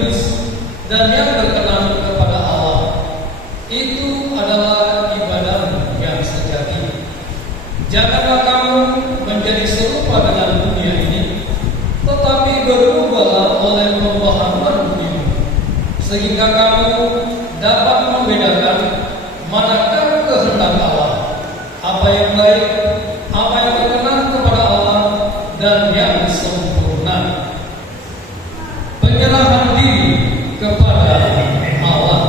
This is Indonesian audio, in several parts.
kudus dan yang berkenan kepada Allah. Itu adalah ibadah yang sejati. Janganlah kamu menjadi serupa dengan dunia ini, tetapi berubahlah oleh pembaharuan dirimu, sehingga kamu dapat membedakan manakah kehendak Allah, apa yang baik, apa yang berkenan kepada Allah, dan yang sempurna. Penyerahan diri kepada Allah.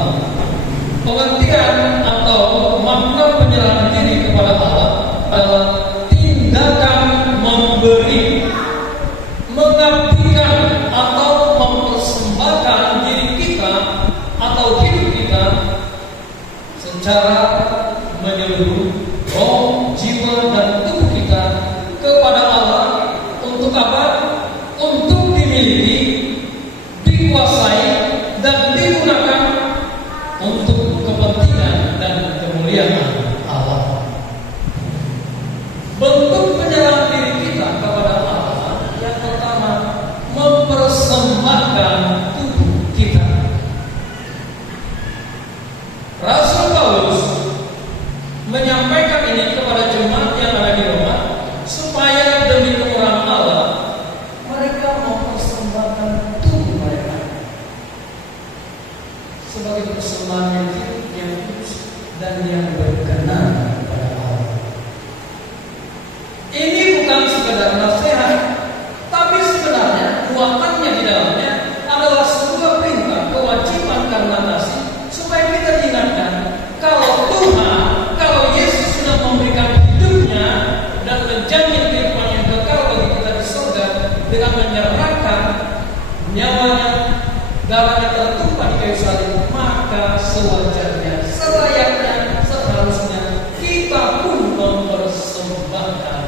Pengertian atau makna penyerahan diri kepada Allah adalah tindakan memberi, mengabdikan atau mempersembahkan diri kita atau hidup kita secara menyeluruh, roh, jiwa, dan tubuh kita kepada Allah. Untuk apa? Untuk dimiliki, dikuasai, dan digunakan untuk kepentingan dan kemuliaan Allah. Bentuk penyerahan diri kita kepada Allah yang pertama, mempersembahkan tubuh kita. Rasul Paulus menyampaikan ini kepada jemaat yang ada di Roma, supaya demi kemurahan Allah mereka mempersembahkan tubuh mereka sebagai persembahan yang hidup, yang kudus, dan yang berkenan kepada Allah. Ini bukan sekedar nasihat, tapi sebenarnya muatannya di dalamnya adalah sebuah perintah, kewajiban karena kasih, supaya kita diingatkan kalau Tuhan, kalau Yesus sudah memberikan hidupnya dan menjamin kehidupan yang kekal bagi kita di surga dengan menyerahkan nyawanya, darahnya tertumpah di kayu salib, maka sewajarnya, selayaknya, seharusnya kita pun mempersembahkan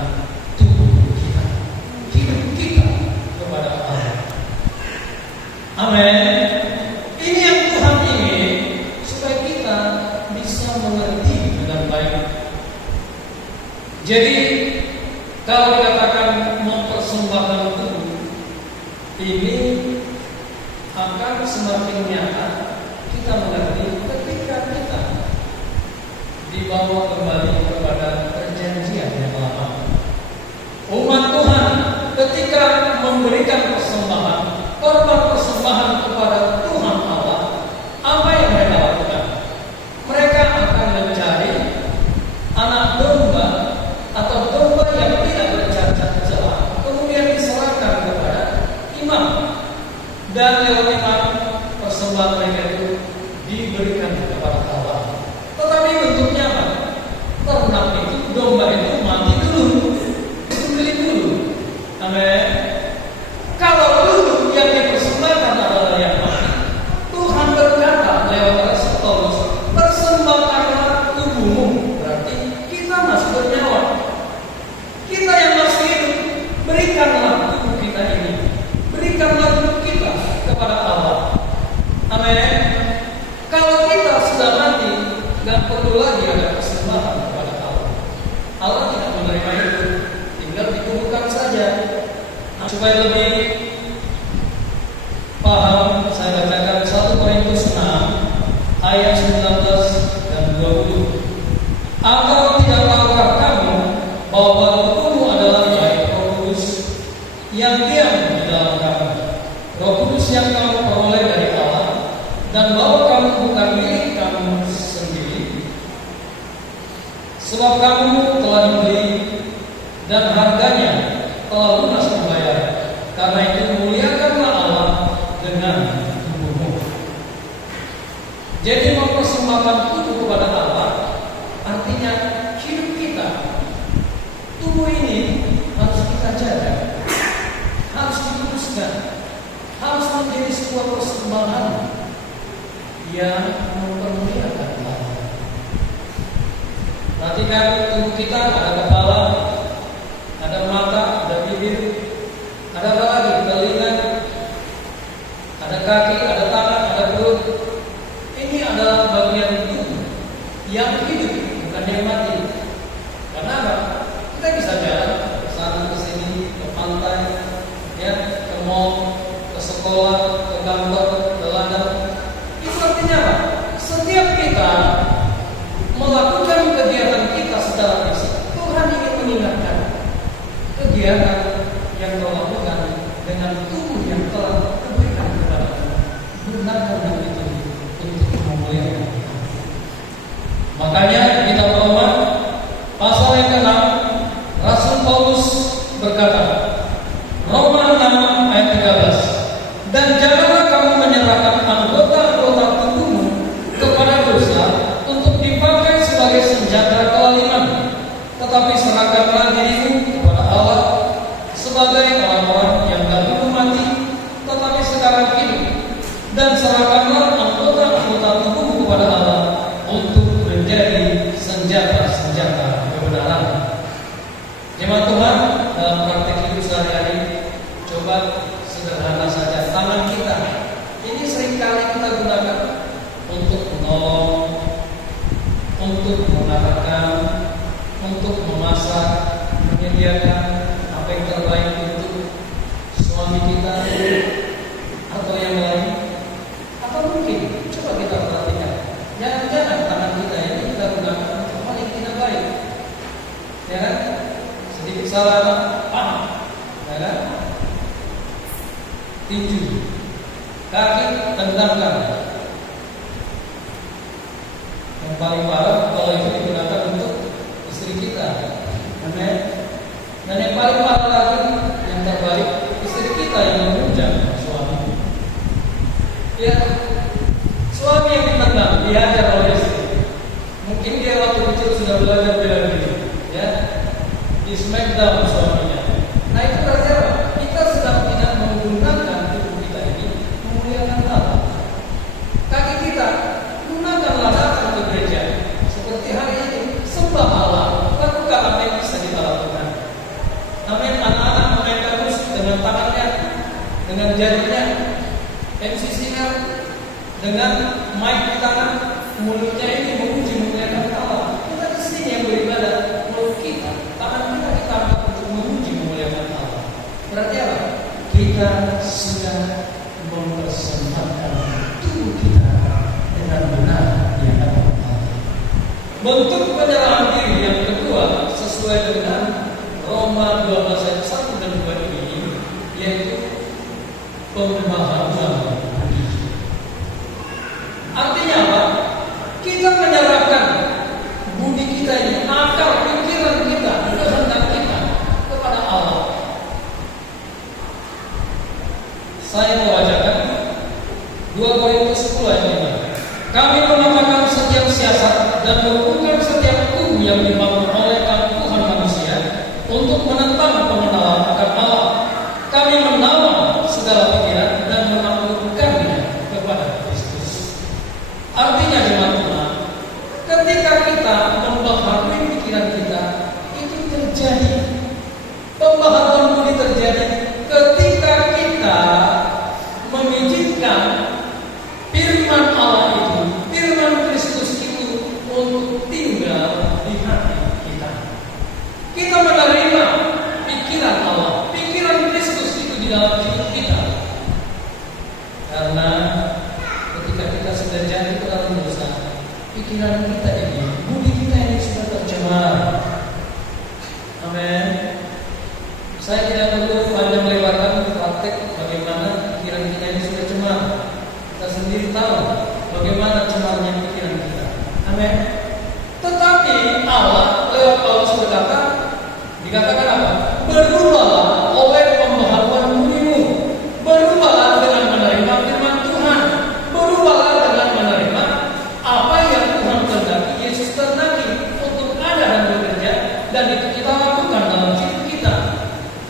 tubuh kita, hidup kita kepada Allah. Amin. Ini yang Tuhan ingin, supaya kita bisa mengerti dengan baik. Jadi kalau dikatakan mempersembahkan tubuh, ini akan semakin nyata kita mengerti ketika kita dibawa kembali kepada perjanjian yang lama. Umat Tuhan ketika memberikan persembahan, korban persembahan kepada Tuhan Allah, apa yang mereka lakukan? Mereka akan mencari anak domba atau domba yang tidak bercacat celah, kemudian diserahkan kepada imam, dan lewat imam persembahan mereka itu diberikan kepada Allah. Tetapi bentuknya apa? Ternak itu, domba itu mati dulu, disembelih dulu. Amin. Kalau dulu yang dipersembahkan adalah yang mati, Tuhan berkata lewat Rasul Paulus, persembahkanlah tubuhmu. Berarti kita masih bernyawa, kita yang masih hidup, berikanlah tubuh kita ini, berikanlah tubuh kita kepada Allah. Amin. Kalau kita sudah mati, gak perlu lagi ada persembahan kepada Allah. Allah tidak menerima itu, tinggal dikuburkan saja. Supaya lebih paham, saya bacakan 1 Korintus 6 ayat 19 dan 20. Atau tidak tahukah kamu bahwa tubuhmu adalah baik Roh Kudus yang diam di dalam kamu, Roh Kudus yang kamu peroleh dari Allah, dan bahwa kamu bukan milik kamu sendiri, sebab kamu telah dibeli dan harganya telah lunas dibayar. Karena itu muliakanlah Allah dengan tubuhmu. Jadi mempersembahkan tubuh kepada Allah artinya hidup kita, tubuh ini harus kita jaga, harus dikuduskan, harus menjadi sebuah persembahan yang mempermuliakan Allah. Perhatikan tubuh kita, ada kepala, ada mata, ada bibir, ada apa lagi? Telinga, ada kaki, ada tangan, ada perut. Ini adalah bagian tubuh yang hidup, bukan yang mati. Karena apa? Kita bisa jalan ke sana ke sini, ke pantai, ya, ke mall, ke sekolah, ke kantor, ke dan serahkanlah anggota-anggota tubuhmu kepada Allah untuk menjadi senjata-senjata kebenaran. Jemaat Tuhan, dalam praktek hidup sehari-hari, coba sederhana saja tangan kita. Ini seringkali kita gunakan untuk menolong, untuk mengatakan, untuk memasak, menyediakan apa yang terbaik untuk suami kita atau yang lain. Atau mungkin coba kita perhatikan, jangan-jangan tangan kita ini kita gunakan untuk hal yang tidak baik, ya kan? Sedikit salah, paham, ya kan? Tinju, kaki tendangkan. Yang paling parah kalau itu digunakan untuk istri kita, amen. Dan yang paling parah lagi, yang terbalik, istri kita yang menghujam suami. Ya, suami yang ditendang, dihajar oleh istri. Mungkin dia waktu kecil sudah belajar bela diri, ya, di smackdown suaminya. Nah itu berarti apa? Kita sedang tidak menggunakan tubuh kita ini memuliakan Allah. Kaki kita gunakanlah datang ke gereja seperti hari ini, sembah Allah, lakukan apa yang bisa kita lakukan. Amin. Anak-anak memainkan musik dengan tangannya, dengan jarinya, MC singer dengan mic di tangan, mulutnya ini memuji memuliakan Allah. Kita di sini yang beribadah, mulut kita, tangan kita angkat untuk memuji memuliakan Allah. Berarti apa? Kita sudah mempersembahkan tubuh kita dengan benar di hadapan Allah. Bentuk penyerahan diri yang kedua sesuai dengan Roma 12 ayat 1 dan 2 ini, yaitu pembaharuan budi. Artinya apa? Kita menyerahkan budi kita ini, akal pikiran kita, kehendak kita kepada Allah. Saya mau bacakan 2 Korintus 10 ayat 5. Kami mematahkan setiap siasat dan melumpuhkan setiap tubuh yang dibangun oleh Tuhan manusia untuk menentang pengenalan akan Allah. Kami menawan segala pikiran dan menaklukkannya kepada Kristus. Artinya jemaat Tuhan, ketika kita membaharui pikiran kita, itu terjadi. Pembaharuan budi terjadi ketika kita mengizinkan firman Allah itu, firman Kristus itu untuk tinggal di hati kita. Kita menerima pikiran Allah, pikiran Kristus itu di dalam hidup kita. Karena ketika kita sudah jatuh ke dalam dosa, pikiran kita ini, budi kita ini sudah tercemar. Amin. Saya tidak perlu panjang lebarkan praktek bagaimana pikiran kita ini sudah cemar. Kita sendiri tahu bagaimana cemarnya pikiran kita. Amin. Tetapi Allah lewat Paulus berkata, dikatakan apa? Berubahlah oleh pembaharuan budimu. Berubahlah dengan menerima firman Tuhan. Berubahlah dengan menerima apa yang Tuhan kehendaki, Yesus kehendaki untuk ada dan bekerja, dan itu kita lakukan dalam hidup kita.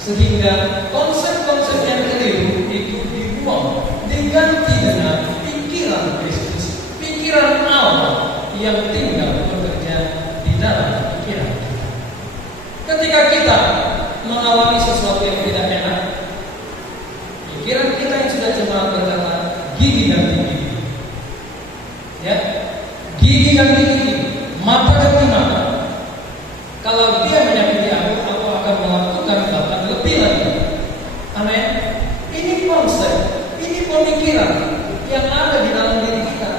Sehingga konsep-konsep yang keliru itu dibuang, diganti dengan pikiran Kristus, pikiran Allah yang tinggal bekerja di dalam pikiran kita. Ketika kita mengalami sesuatu yang tidak enak, pikiran kita yang sudah cemar berkata, gigi ganti gigi, ya, gigi ganti gigi, mata ganti mata. Kalau dia menyakiti aku akan melakukan bahkan lebih lagi. Amin. Ini konsep, ini pemikiran yang ada di dalam diri kita.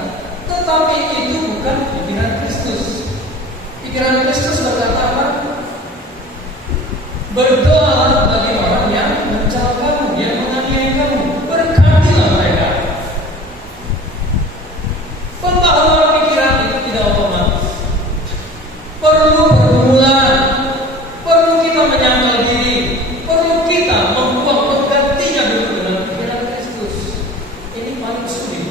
Tetapi itu bukan pikiran Kristus. Pikiran Kristus berkata apa? Berdoalah bagi orang yang mencela kamu, yang menganiaya kamu, berkatilah mereka. Pembaharuan pikiran itu tidak otomatis. Perlu pergumulan, perlu kita menyangkal diri, perlu kita membuang penggantinya dulu dengan pikiran Kristus. Ini paling sulit.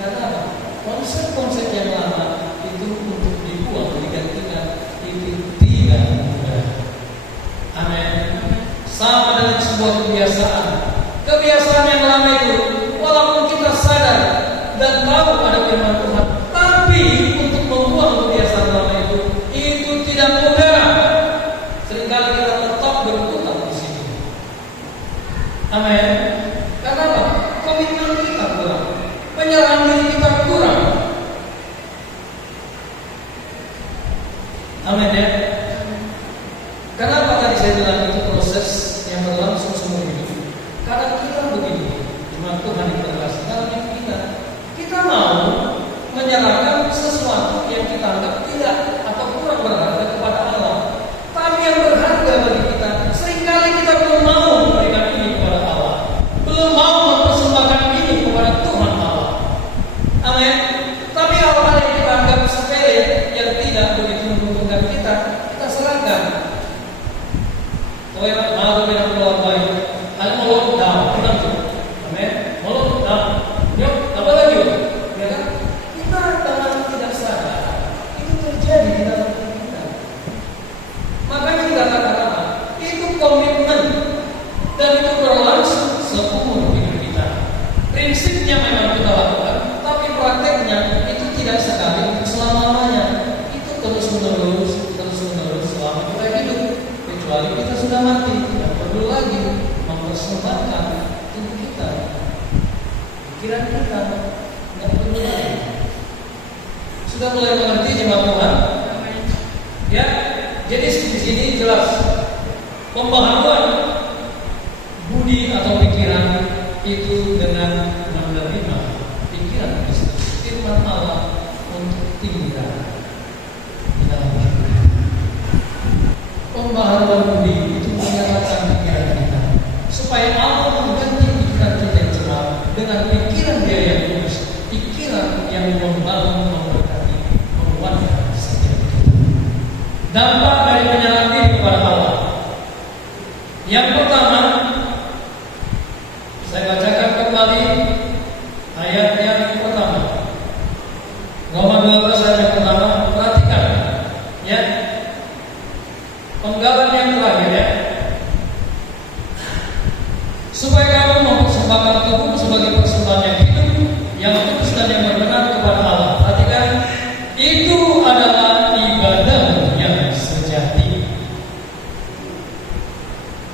Karena apa? Konsep-konsep yang lama itu untuk dibuang, digantikan, itu tidak mudah. Amin. Sama dengan sebuah kebiasaan. Kebiasaan yang lama itu, walaupun kita sadar firman Tuhan. Tapi untuk membuang kebiasaan lama itu tidak mudah. Seringkali kita tetap berkutat di situ. Amin. Karena apa? Komitmen kita kurang, penyerahan diri kita kurang. Amin ya. Kenapa tadi saya bilang itu proses yang berlangsung seumur hidup? Karena kita begini, firman Tuhan diterasi dalam hidup kita. Kita mau menyerahkan sesuatu yang kita anggap tidak atau kurang berharga kepada Allah. Tapi yang berharga bagi kita, seringkali kita belum mau memberikan ini kepada Allah, belum mau mempersembahkan ini kepada Tuhan Allah. Amin. Tapi hal-hal yang kita anggap sepele, yang tidak begitu menguntungkan kita serahkan. Kalau yang mau dengan keluar baik, hal mau down, pulang tu. Amin. Mau down. Yuk, apa lagi? Ya kan? Kita tangan tidak sadar itu terjadi di dalam diri kita. Makanya dikatakan apa? Itu komitmen dan itu berlangsung seumur hidup kita. Prinsipnya memang kita lakukan, tapi prakteknya itu tidak sekali selama-lamanya. Itu terus-menerus selama kita hidup. Kecuali kita sudah mati, tidak perlu lagi mempersembahkan tubuh kita, pikiran kita, tidak perlu lagi. Sudah mulai mengerti jemaat Tuhan? Ya, jadi di sini jelas pembaharuan budi atau pikiran itu dengan menerima pikiran Kristus, firman Allah untuk tinggal di dalam kita. Pembaharuan budi itu menyatakan pikiran kita supaya Allah mengganti pikiran kita yang cerah dengan pikiran Dia yang kudus, pikiran yang membangun, memberkati, menguatkan setiap kita. Dampak dari penyerahan diri kepada Allah. Yang pertama, saya bacakan kembali ayat yang pertama. Roma 12 ayat yang pertama, perhatikan ya. Penggalan yang terakhir ya. Supaya kamu mempersembahkan tubuh sebagai persembahan yang hidup, yang kudus dan yang berkenan kepada Allah. Perhatikan, itu adalah ibadah yang sejati.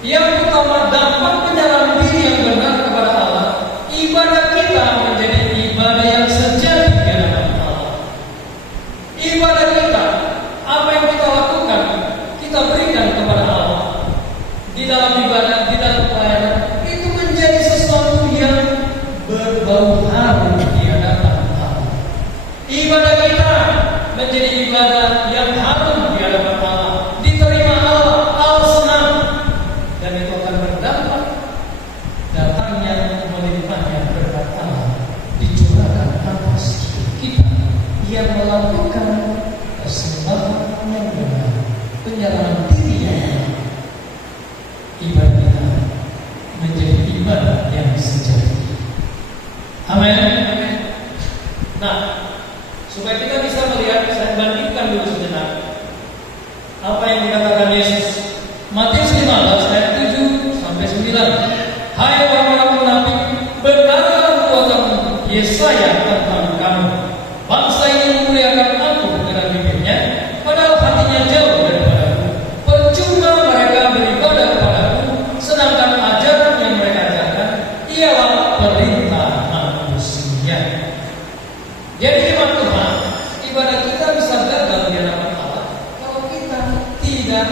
Yang pertama, dampak penyerahan diri yang benar kepada Allah. Ibadah kita menjadi ibadah yang sejati di hadapan Allah. Ibadah kita, apa yang kita lakukan, kita berikan kepada Allah di dalam ibadah, di dalam pelayanan, itu menjadi sesuatu yang berbau harum di hadapan Allah. Ibadah kita menjadi ibadah yang harum di hadapan Allah, diterima Allah, Allah senang, dan itu akan berdampak datangnya melimpahnya berkat Allah dicurahkan atas kita yang melakukan persembahan yang benar, penyerahan diri yang benar. Ibadah kita menjadi ibadah yang sejati. Amin. Nah, supaya kita bisa melihat, saya bandingkan dulu sejenak apa yang dikatakan Yesus. Matius 15 ayat 7 sampai 9. Hai orang-orang munafik, benarkah perbuatan Yesaya tentang kamu? Bangsa ini memuliakan aku dengan bibirnya, padahal hatinya jauh daripadaku. Percuma mereka beribadah kepadaku, sedangkan ajaran yang mereka ajarkan ialah perintah manusia. Jadi jemaat Tuhan, ibadah kita bisa gagal di hadapan Allah kalau kita tidak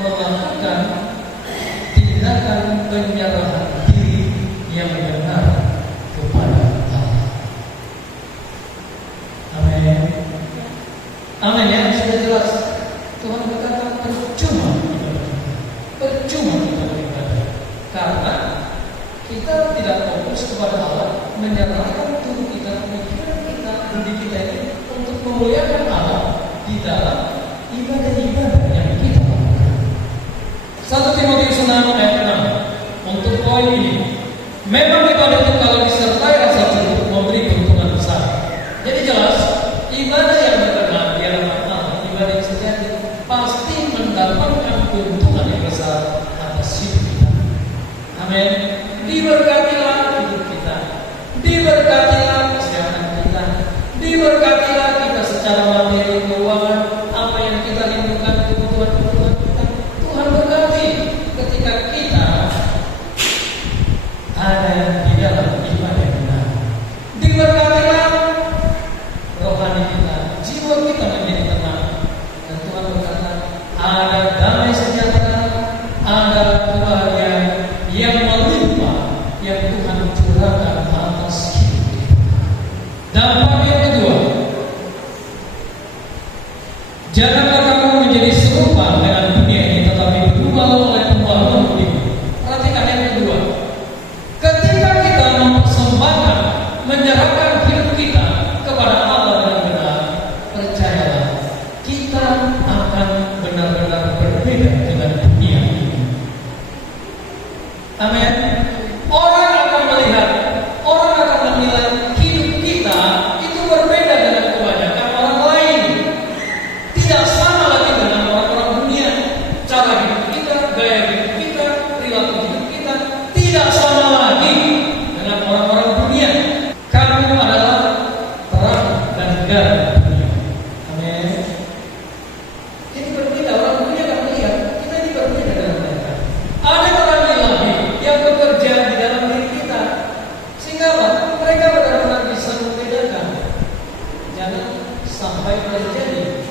melakukan tindakan penyerahan diri yang benar kepada Allah. Amin. Amin ya, sudah jelas. Tuhan berkata percuma ibadah kita, percuma kita beribadah, karena kita tidak fokus kepada Allah, menyerahkan tubuh kita, pikiran kita, budi kita ini untuk memuliakan Allah di dalam ibadah-ibadah yang kita lakukan. 1 Timotius 6 ayat 6. Untuk poin ini, memang ibadah itu kalau disertai rasa cukup memberi keuntungan besar. Jadi jelas, ibadah yang berkenan di hadapan Allah, ibadah yang sejati, pasti mendapatkan keuntungan yang besar atas hidup kita. Amin. Diberkatilah hidup kita, diberkatilah kesehatan kita, Diberkatilah kita secara materi, keuangan, apa yang kita rindukan, kebutuhan-kebutuhan kita. Tuhan berkati ketika kita ada di dalam iman yang benar. Diberkatilah rohani kita, jiwa kita menjadi tenang. Dan Tuhan berkata, ada damai sejahtera, ada kebahagiaan yang melimpah yang Tuhan curahkan atas hidup kita. Dampak yang kedua, janganlah kamu menjadi serupa dengan dunia ini, tetapi berubahlah oleh pembaharuan budi. Perhatikan yang kedua, ketika kita mempersembahkan, menyerahkan hidup kita kepada Allah dengan benar, percayalah, kita akan benar-benar berbeda dengan dunia ini. Amin. Orang akan melihat, orang akan menilai hidup kita itu berbeda dengan kebanyakan orang lain. Tidak sama lagi dengan orang-orang dunia. Cara hidup kita, gaya hidup kita, perilaku hidup kita tidak sama lagi dengan orang-orang dunia. Kamu adalah terang dan garam dunia. Amin. Ini berbeda, orang dunia akan melihat kita ini berbeda dengan mereka. Ada terang ilahi yang bekerja di dalam diri kita, sehingga apa? Mereka benar-benar bisa membedakan. Jangan sampai terjadi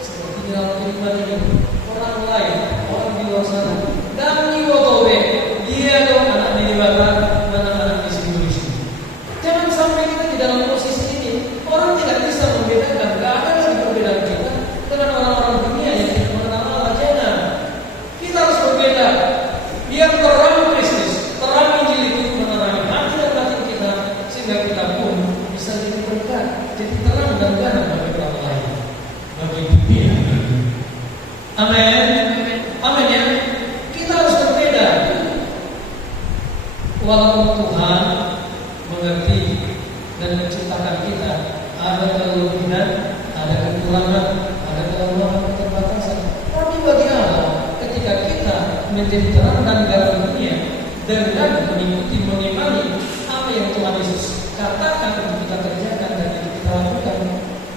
seperti di dalam kehidupan ini, orang lain, orang di luar sana, dan diwotobe, dia dong anak di barat, anak-anak di sini. Jangan sampai kita di dalam posisi ini, orang tidak bisa membedakan, gak ada lagi perbedaan kita dengan orang-orang dunia yang tidak mengenal Allah. Jangan. Kita harus berbeda. Biar terang Kristus, terang Injil itu menerangi hati dan batin kita, sehingga kita pun bisa jadi berkat, jadi terang dan garam bagi orang lain, bagi dunia. Amin. Amin ya. Kita harus berbeda. Walaupun Tuhan mengerti dan menciptakan kita, ada kelebihan, ada kekurangan, ada kelemahan, keterbatasan. Tapi bagi Allah, ketika kita menjadi terang dan garam dunia dengan mengikuti, mengimani apa yang Tuhan Yesus katakan untuk kita kerjakan dan itu kita lakukan,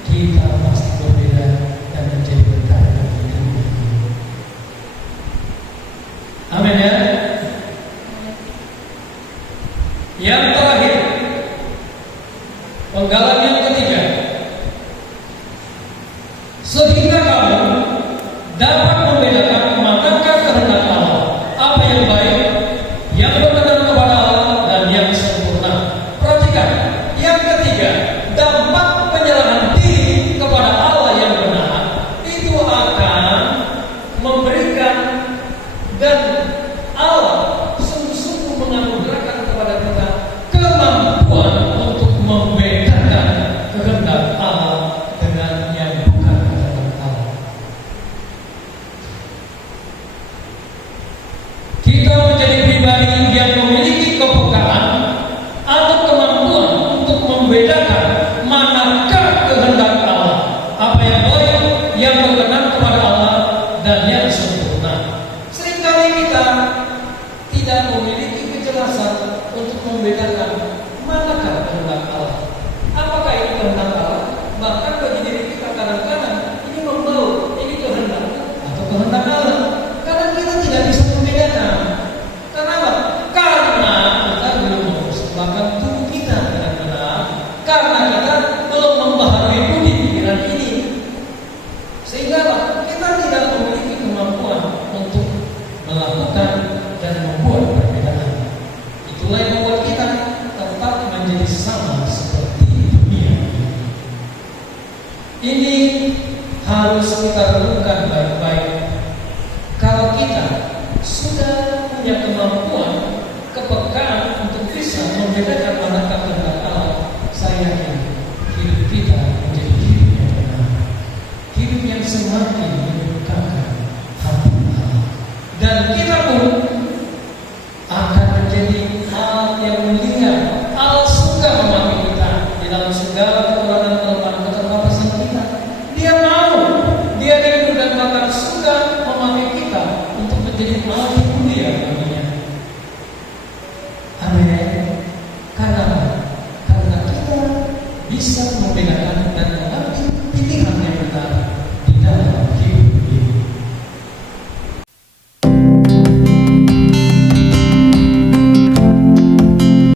kita pasti berbeda dan menjadi berkat bagi dunia. Amin ya. Yang terakhir, penggalan yang ketiga, sehingga kamu dapat membedakan manakah kehendak Allah, apa yang baik, yang berkenan kepada Allah, dan yang sempurna. Perhatikan, yang ketiga, dampak penyerahan diri kepada Allah yang benar itu akan memberikan, dan Allah sungguh-sungguh menganugerahkan kepada kita kemampuan untuk membedakan kehendak Allah dengan yang bukan kehendak Allah. Kita menjadi pribadi yang memiliki kepekaan atau kemampuan untuk membedakan manakah kehendak Allah, apa yang baik, yang berkenan kepada Allah, dan yang sempurna. Seringkali kita tidak memiliki kejelasan untuk membedakan manakah kehendak Allah. Apakah ini kehendak Allah? Bahkan bagi diri kita kadang-kadang ini membaur, ini kehendak atau kehendak Allah. Kadang kita tidak bisa membedakan. Kenapa? Karena kita belum mempersembahkan tubuh kita dengan benar. Karena kita belum membaharui budi pikiran ini. Sehingga kita tidak memiliki kemampuan untuk melakukan dan membuat perbedaan. Itulah yang membuat kita tetap menjadi sama seperti dunia. Ini harus kita renungkan baik-baik. Kalau kita sudah punya kemampuan, kepekaan untuk bisa membedakan manakah kehendak Allah, saya yakin hidup kita menjadi hidup yang benar, hidup yang semakin menyukakan hati Allah, dan kita pun akan menjadi hal yang mulia. Allah suka memakai kita di dalam segala kekurangan, kelemahan, keterbatasan kita. Dia mau, dia rindu dan bahkan suka memakai kita untuk menjadi hal yang mulia baginya. Amin. Karena kita bisa membedakan dan mengerti